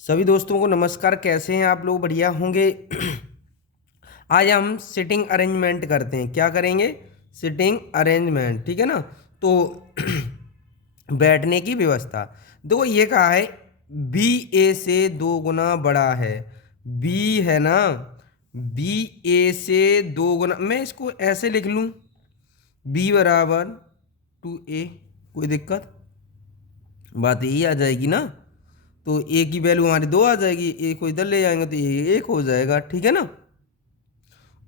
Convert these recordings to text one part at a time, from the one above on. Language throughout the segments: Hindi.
सभी दोस्तों को नमस्कार। कैसे हैं आप लोग? बढ़िया होंगे। आज हम सिटिंग अरेंजमेंट करते हैं। क्या करेंगे? सिटिंग अरेंजमेंट, ठीक है ना। तो बैठने की व्यवस्था। देखो ये कहा है बी ए से दो गुना बड़ा है। बी है ना, बी ए से दो गुना, मैं इसको ऐसे लिख लूँ, बी बराबर टू ए। कोई दिक्कत बात यही आ जाएगी ना। तो ए की वैल्यू हमारी दो आ जाएगी, ए को इधर ले जाएंगे तो ये एक हो जाएगा, ठीक है ना।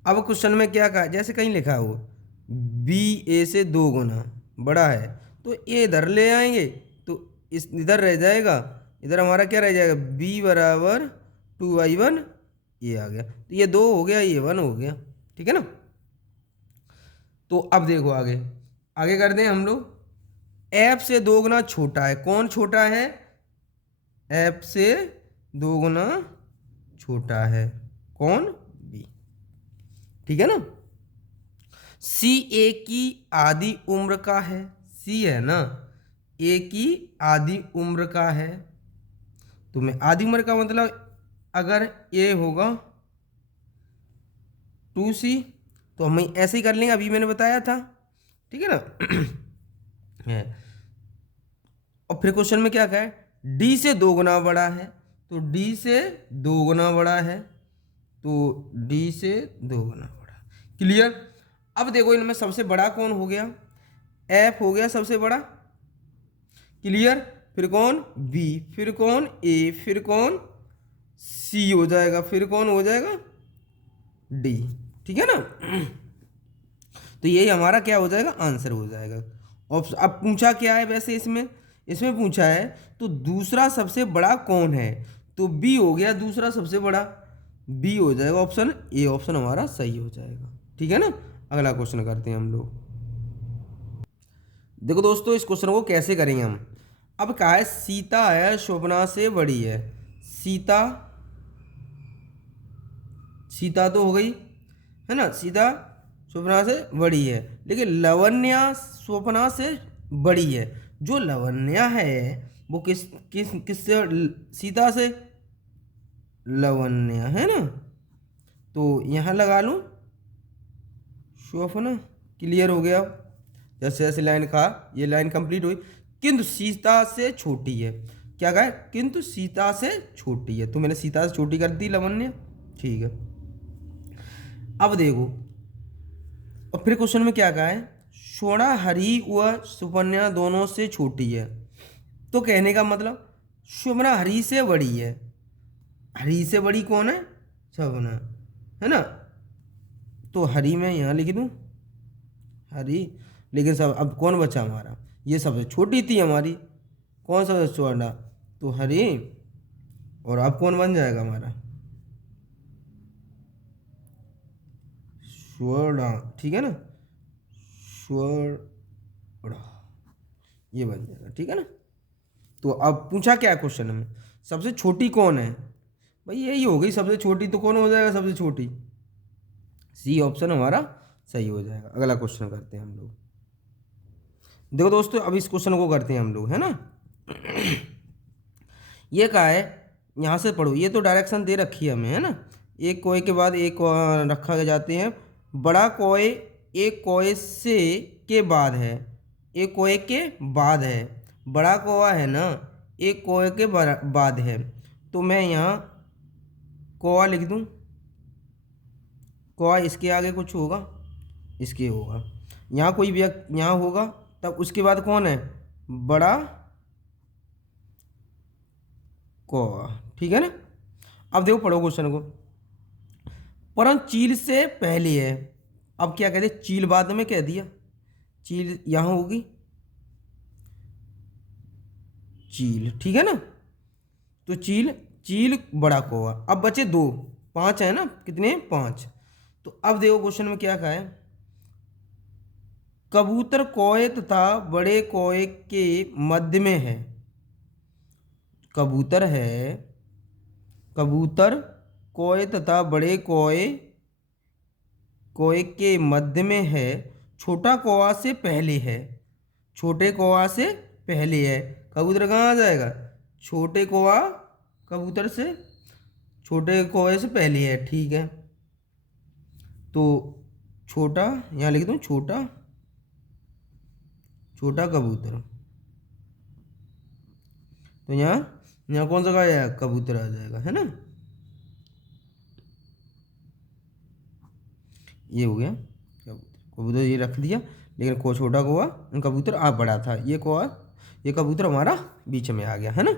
अब क्वेश्चन में क्या कहा, जैसे कहीं लिखा हो बी ए से दो गुना बड़ा है, तो ए इधर ले आएंगे तो इस इधर रह जाएगा, इधर हमारा क्या रह जाएगा, बी बराबर टू बाई वन। ये आ गया, तो ये दो हो गया, ये वन हो गया, ठीक है ना। तो अब देखो आगे, आगे करते हैं हम लोग। एफ से दो गुना छोटा है। कौन छोटा है? एफ से दो गुना छोटा है। कौन? बी, ठीक है ना। सी ए की आधी उम्र का है। सी है ना, ए की आधी उम्र का है। तो मैं आधी उम्र का मतलब अगर ए होगा टू सी, तो हम ऐसे ही कर लेंगे, अभी मैंने बताया था, ठीक है ना। है। और फिर क्वेश्चन में क्या कहा है, डी से दो गुना बड़ा है। तो डी से दो गुना बड़ा है, तो डी से दो गुना बड़ा। क्लियर। अब देखो इनमें सबसे बड़ा कौन हो गया? एफ हो गया सबसे बड़ा। क्लियर। फिर कौन? बी, फिर कौन? ए, फिर कौन? सी हो जाएगा, फिर कौन हो जाएगा? डी, ठीक है ना। तो यही हमारा क्या हो जाएगा, आंसर हो जाएगा। ऑप्शन। अब पूछा क्या है वैसे इसमें, इसमें पूछा है तो दूसरा सबसे बड़ा कौन है, तो बी हो गया दूसरा सबसे बड़ा, बी हो जाएगा ऑप्शन ए। ऑप्शन हमारा सही हो जाएगा, ठीक है ना। अगला क्वेश्चन करते हैं हम लोग। देखो दोस्तों इस क्वेश्चन को कैसे करेंगे हम। अब कहा है सीता है शोभना से बड़ी है। सीता, सीता तो हो गई है ना, सीता स्वप्ना से बड़ी है, लेकिन लवण्या स्वप्ना से बड़ी है। जो लवण्या है वो किस किस किससे? सीता से। लवण्या है ना, तो यहाँ लगा लूँ स्वप्ना। क्लियर हो गया। जैसे जैसे लाइन कहा, ये लाइन कंप्लीट हुई। किंतु सीता से छोटी है। क्या कहा है? किंतु सीता से छोटी है, तो मैंने सीता से छोटी कर दी लवण्य, ठीक है। अब देखो, और फिर क्वेश्चन में क्या कहा है, स्वर्ण हरी व सुकन्या दोनों से छोटी है। तो कहने का मतलब स्वर्ण हरी से बड़ी है। हरी से बड़ी कौन है? शोभना, है ना। तो हरी में यहाँ लिख दूँ हरी, लेकिन सब अब कौन बचा हमारा, ये सबसे छोटी थी हमारी, कौन सा स्वर्ण, तो हरी। और अब कौन बन जाएगा हमारा? स्वर्ण, ठीक है ना, स्वर्ण, ये बन जाएगा, ठीक है ना। तो अब पूछा क्या क्वेश्चन में, सबसे छोटी कौन है? भाई यही हो गई सबसे छोटी, तो कौन हो जाएगा सबसे छोटी? सी ऑप्शन हमारा सही हो जाएगा। अगला क्वेश्चन करते हैं हम लोग। देखो दोस्तों अब इस क्वेश्चन को करते हैं हम लोग, है ना। ये कहा है, यहाँ से पढ़ो, ये तो डायरेक्शन दे रखी है हमें, है ना। एक कोए के बाद एक रखा जाते हैं। बड़ा कोए एक कोए से के बाद है, एक कोए के बाद है। बड़ा कोआ है ना, एक कोए के बाद है। तो मैं यहाँ कोआ लिख दूँ। कोआ इसके आगे कुछ होगा, इसके होगा। यहाँ कोई व्यक्ति यहाँ होगा, तब उसके बाद कौन है? बड़ा कोआ, ठीक है ना। अब देखो पढ़ो क्वेश्चन को। परंतु चील से पहले है। अब क्या कहते, चील बाद में कह दिया, चील यहाँ होगी, चील, ठीक है ना। तो चील, चील बड़ा कौवा। अब बचे दो, पांच है ना, कितने? पांच। तो अब देखो क्वेश्चन में क्या कहा है, कबूतर कौए तथा बड़े कौए के मध्य में है। कबूतर है, कबूतर कौए तथा बड़े कौए कौए के मध्य में है। छोटा कौवा से पहले है, छोटे कौवा से पहले है। कबूतर कहाँ आ जाएगा? छोटे कौवा कबूतर से छोटे कौवे से पहले है, ठीक है। तो छोटा यहाँ लिख दूँ, छोटा छोटा कबूतर, तो यहाँ यहाँ कौन सा गाया, कबूतर आ जाएगा, है ना। ये हो गया कबूतर, कबूतर ये रख दिया, लेकिन को छोटा कौवा कबूतर आप बड़ा था, ये कौवा ये कबूतर हमारा बीच में आ गया, है ना,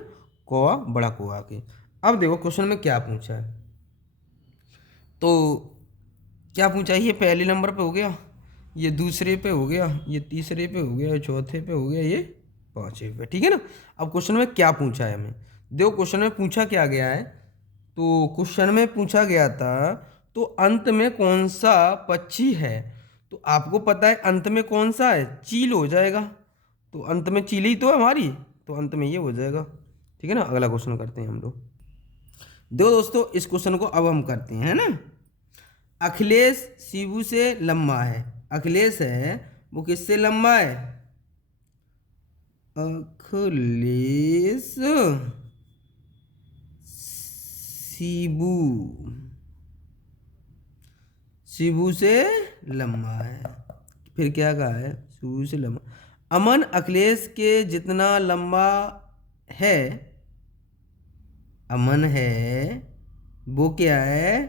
कौवा बड़ा कौवा के। अब देखो क्वेश्चन में क्या पूछा है, तो क्या पूछा है, ये पहले नंबर पे हो गया, ये दूसरे पे हो गया, ये तीसरे पे हो गया, ये चौथे पे हो गया, ये पांचवे पे, ठीक है ना। अब क्वेश्चन में क्या पूछा है हमें, देखो क्वेश्चन में पूछा क्या गया है, तो क्वेश्चन में पूछा गया था तो अंत में कौन सा पक्षी है, तो आपको पता है अंत में कौन सा है, चील हो जाएगा, तो अंत में चील ही तो है हमारी, तो अंत में ये हो जाएगा, ठीक है ना। अगला क्वेश्चन करते हैं हम लोग। देखो दोस्तों इस क्वेश्चन को अब हम करते हैं, है ना। अखिलेश शिबू से लंबा है, अखिलेश है वो किससे लंबा है, अखिलेश शिबू, शिबू से लंबा है, फिर क्या कहा है, शिबू से लंबा। अमन अखिलेश के जितना लंबा है, अमन है वो क्या है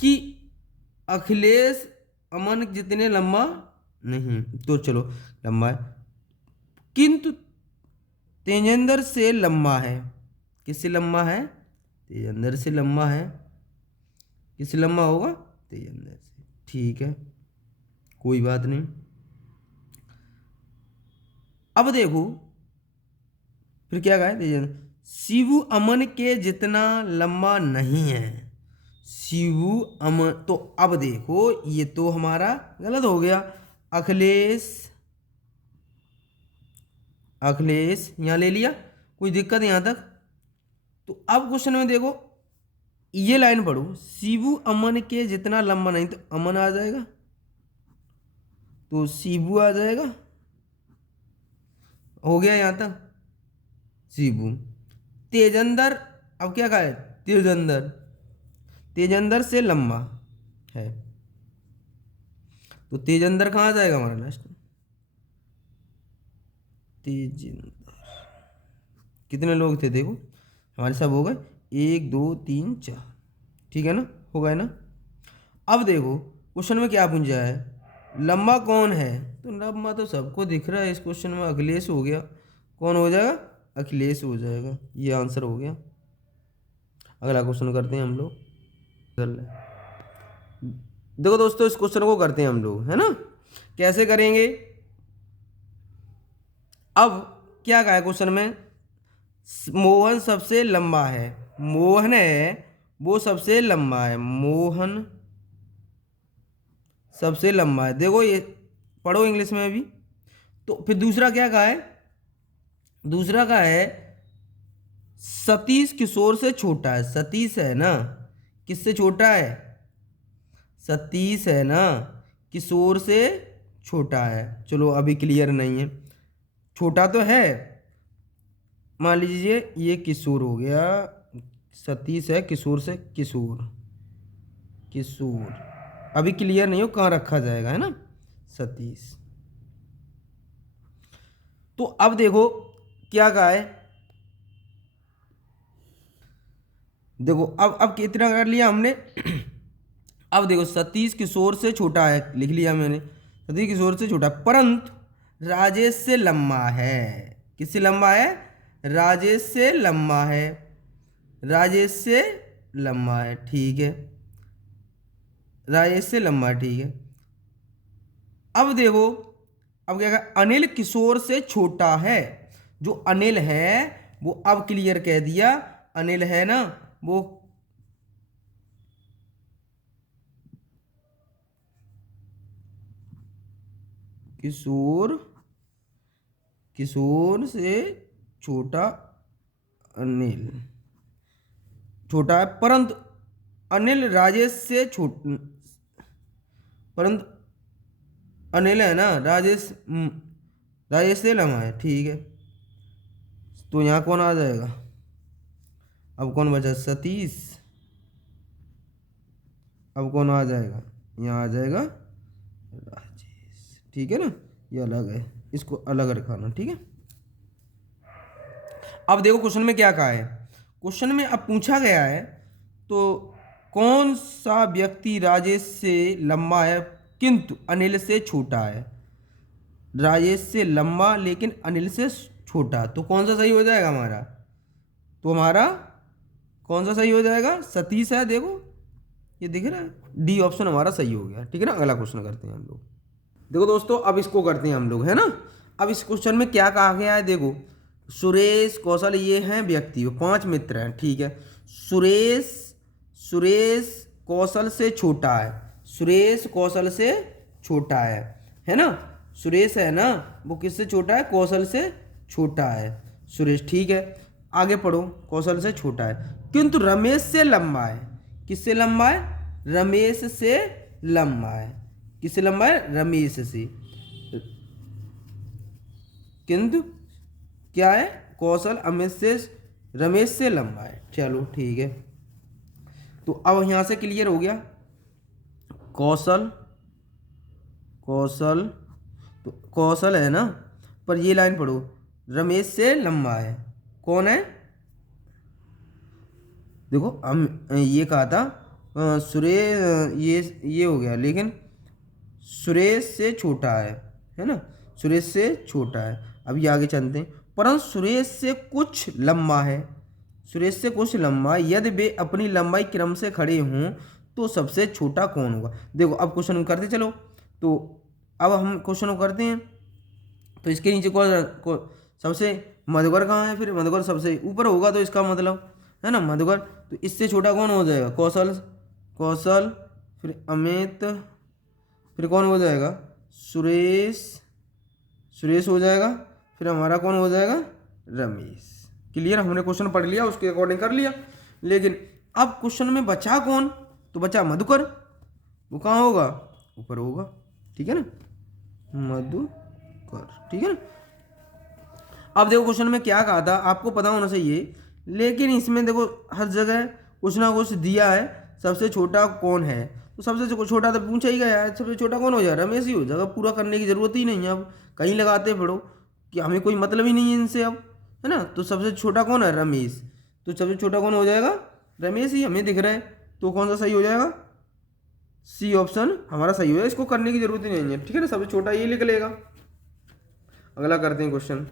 कि अखिलेश अमन जितने लंबा नहीं, तो चलो लंबा है, किंतु तेजेंद्र से लंबा है, किससे लंबा है, तेजेंद्र से लंबा है, किससे लंबा होगा, तेजेंद्र से, ठीक है, कोई बात नहीं। अब देखो फिर क्या कहा है, तेजेंद्र शिबू अमन के जितना लंबा नहीं है, शिबू अमन, तो अब देखो ये तो हमारा गलत हो गया, अखिलेश, अखिलेश यहाँ ले लिया, कोई दिक्कत यहाँ तक। तो अब क्वेश्चन में देखो ये लाइन पढ़ो, शिबू अमन के जितना लंबा नहीं, तो अमन आ जाएगा, तो शिबू आ जाएगा, हो गया यहाँ तक, शिबू। तेजेंद्र, अब क्या कहा है, तेजेंद्र, तेजेंद्र से लंबा है, तो तेजेंद्र कहाँ जाएगा हमारा लास्ट में, तेजेंद्र, कितने लोग थे देखो हमारे, सब हो गए, 1 2 3 4, ठीक है ना, हो गए ना। अब देखो क्वेश्चन में क्या पूछा है, लंबा कौन है, तो लंबा तो सबको दिख रहा है इस क्वेश्चन में, अखिलेश हो गया, कौन हो जाएगा, अखिलेश हो जाएगा, ये आंसर हो गया। अगला क्वेश्चन करते हैं हम लोग, चल देखो दोस्तों इस क्वेश्चन को करते हैं हम लोग, है ना, कैसे करेंगे। अब क्या कहा है क्वेश्चन में, मोहन सबसे लंबा है, मोहन है वो सबसे लंबा है, मोहन सबसे लंबा है, देखो ये पढ़ो इंग्लिश में अभी। तो फिर दूसरा क्या कहा है, दूसरा का है सतीश किशोर से छोटा है, सतीश है ना किससे छोटा है, सतीश है ना किशोर से छोटा है, चलो अभी क्लियर नहीं है, छोटा तो है, मान लीजिए ये किशोर हो गया, सतीश है किशोर से, किशोर, किशोर अभी क्लियर नहीं हो कहाँ रखा जाएगा, है ना, सतीश। तो अब देखो क्या कहा है, देखो अब कितना कर लिया हमने अब देखो सतीश किशोर से छोटा है, लिख लिया मैंने, सतीश किशोर से छोटा परंतु राजेश से लंबा है, किससे लंबा है, राजेश से लंबा है, राजेश से लंबा है, ठीक है, राजेश से लंबा है, ठीक है। अब देखो अब क्या कहा, अनिल किशोर से छोटा है, जो अनिल है वो अब क्लियर कह दिया, अनिल है ना वो किशोर, किशोर से छोटा, अनिल छोटा है, परंतु अनिल राजेश से छोट, परंतु अनिल है ना राजेश, राजेश से लंबा है, ठीक है, तो यहाँ कौन आ जाएगा, अब कौन बचा, सतीश। अब कौन आ जाएगा, यहाँ आ जाएगा राजेश। ठीक है ना, ये अलग है, इसको अलग रखाना। ठीक है, अब देखो क्वेश्चन में क्या कहा है। क्वेश्चन में अब पूछा गया है तो कौन सा व्यक्ति राजेश से लंबा है किंतु अनिल से छोटा है। राजेश से लंबा लेकिन अनिल से छोटा, तो कौन सा सही हो जाएगा हमारा, तो हमारा कौन सा सही हो जाएगा, सतीश है। देखो ये दिख रहा है, डी ऑप्शन हमारा सही हो गया। ठीक है ना, अगला क्वेश्चन करते हैं हम लोग। देखो दोस्तों, अब इसको करते हैं हम लोग, है ना। अब इस क्वेश्चन में क्या कहा गया है, देखो सुरेश कौशल ये हैं व्यक्ति, 5 मित्र हैं। ठीक है, सुरेश कौशल से छोटा है, सुरेश कौशल से छोटा है ना। सुरेश है ना, वो किससे छोटा है, कौशल से छोटा है सुरेश। ठीक है, आगे पढ़ो, कौशल से छोटा है किंतु रमेश से लंबा है। किससे लंबा है, रमेश से लंबा है। किससे लंबा है, रमेश से। किंतु क्या है, कौशल रमेश से लंबा है। चलो ठीक है, तो अब यहां से क्लियर हो गया। कौशल तो कौशल है ना, पर ये लाइन पढ़ो, रमेश से लंबा है। कौन है, देखो हम ये कहा था सुरेश, ये हो गया, लेकिन सुरेश से छोटा है ना, सुरेश से छोटा है। अब ये आगे चलते हैं, परंतु सुरेश से कुछ लंबा है, सुरेश से कुछ लंबा, यदि वे अपनी लंबाई क्रम से खड़े हों तो सबसे छोटा कौन होगा। देखो अब क्वेश्चन करते चलो, तो अब हम क्वेश्चन करते हैं। तो इसके नीचे कौन सबसे, मधुकर कहाँ है, फिर मधुकर सबसे ऊपर होगा, तो इसका मतलब है ना मधुकर, तो इससे छोटा कौन हो जाएगा, कौशल, फिर अमित, फिर कौन हो जाएगा, सुरेश हो जाएगा, फिर हमारा कौन हो जाएगा, रमेश। क्लियर, हमने क्वेश्चन पढ़ लिया, उसके अकॉर्डिंग कर लिया। लेकिन अब क्वेश्चन में बचा कौन, तो बचा मधुकर, वो कहाँ होगा, ऊपर होगा। ठीक है ना, मधुकर। ठीक है ना, अब देखो क्वेश्चन में क्या कहा था, आपको पता होना चाहिए, लेकिन इसमें देखो हर जगह कुछ ना कुछ दिया है। सबसे छोटा कौन है, तो सबसे छोटा तो पूछा ही गया है, सबसे छोटा कौन हो जाएगा, रमेश ही हो जाएगा। पूरा करने की जरूरत ही नहीं है, अब कहीं लगाते पढ़ो कि हमें कोई मतलब ही नहीं है इनसे अब, है ना। तो सबसे छोटा कौन है, रमेश, तो सबसे छोटा कौन हो जाएगा, रमेश ही हमें दिख रहा है। तो कौन सा सही हो जाएगा, सी ऑप्शन हमारा सही हो जाएगा। इसको करने की जरूरत ही नहीं है। ठीक है ना, सबसे छोटा ये लिख लेगा। अगला करते हैं क्वेश्चन।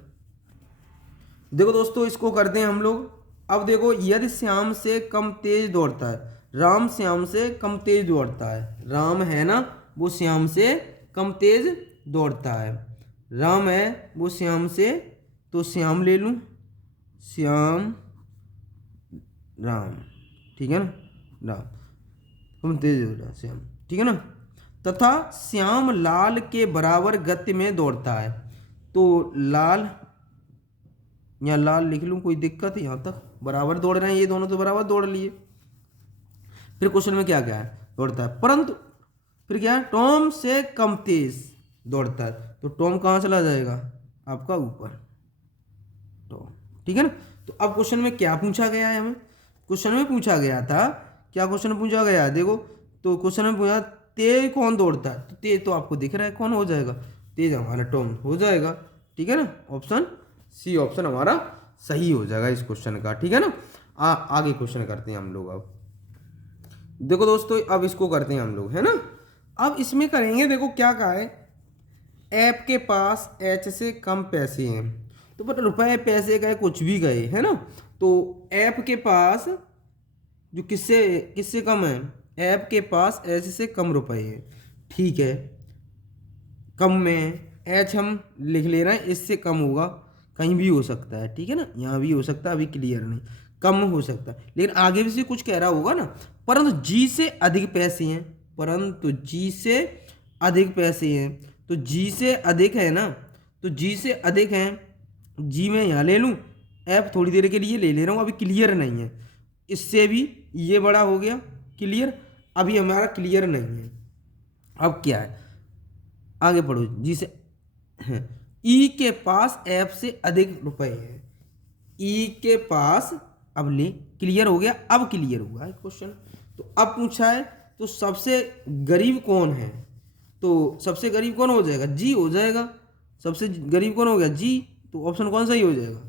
देखो दोस्तों, इसको करते हैं हम लोग। अब देखो, यदि श्याम से कम तेज दौड़ता है, राम श्याम से कम तेज दौड़ता है, राम है ना, वो श्याम से कम तेज दौड़ता है। राम है वो श्याम से, तो श्याम ले लूँ, श्याम राम। ठीक है ना, राम कम तेज दौड़ता है श्याम। ठीक है ना, तथा श्याम लाल के बराबर गति में दौड़ता है। तो लाल, यहाँ लाल लिख लूँ, कोई दिक्कत है, यहाँ तक बराबर दौड़ रहे हैं ये दोनों, तो बराबर दौड़ लिए। फिर क्वेश्चन में क्या क्या है, दौड़ता है, परंतु फिर क्या है, टॉम से कम तेज दौड़ता है। तो टॉम कहाँ चला जाएगा, आपका ऊपर, टॉम। ठीक है ना, तो अब क्वेश्चन में क्या पूछा गया है, हमें क्वेश्चन में पूछा गया था, क्या क्वेश्चन पूछा गया है, देखो तो क्वेश्चन में पूछा तेज कौन दौड़ता है, तो तेज तो आपको दिख रहा है कौन हो जाएगा, तेज हमारा टॉम हो जाएगा। ठीक है ना, ऑप्शन सी ऑप्शन हमारा सही हो जाएगा इस क्वेश्चन का। ठीक है ना, आगे क्वेश्चन करते हैं हम लोग। अब देखो दोस्तों, अब इसको करते हैं हम लोग, है ना। अब इसमें करेंगे, देखो क्या कहा है, ऐप के पास एच से कम पैसे हैं, तो बट रुपए पैसे गए कुछ भी गए, है ना। तो ऐप के पास जो किससे किससे कम है, ऐप के पास एच से कम रुपए हैं। ठीक है, कम में एच हम लिख ले रहे हैं, इससे कम होगा, कहीं भी हो सकता है। ठीक है ना, यहाँ भी हो सकता है, अभी क्लियर नहीं, कम हो सकता है, लेकिन आगे भी से कुछ कह रहा होगा ना। परंतु जी से अधिक पैसे हैं, परंतु जी से अधिक पैसे हैं, तो जी से अधिक है ना, तो जी से अधिक हैं, जी मैं यहाँ ले लूँ, एफ थोड़ी देर के लिए ले रहा हूँ, अभी क्लियर नहीं है, इससे भी ये बड़ा हो गया क्लियर, अभी हमारा क्लियर नहीं है। अब क्या है, आगे पढ़ो, जी से ई के पास एफ से अधिक रुपए हैं, ई के पास, अब ले, क्लियर हो गया, अब क्लियर हुआ है क्वेश्चन। तो अब पूछा है तो सबसे गरीब कौन है, तो सबसे गरीब कौन हो जाएगा, जी हो जाएगा। सबसे गरीब कौन हो गया, जी। तो ऑप्शन कौन सा ही हो जाएगा,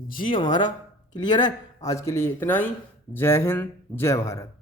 जी हमारा। क्लियर है। आज के लिए इतना ही। जय हिंद, जय भारत।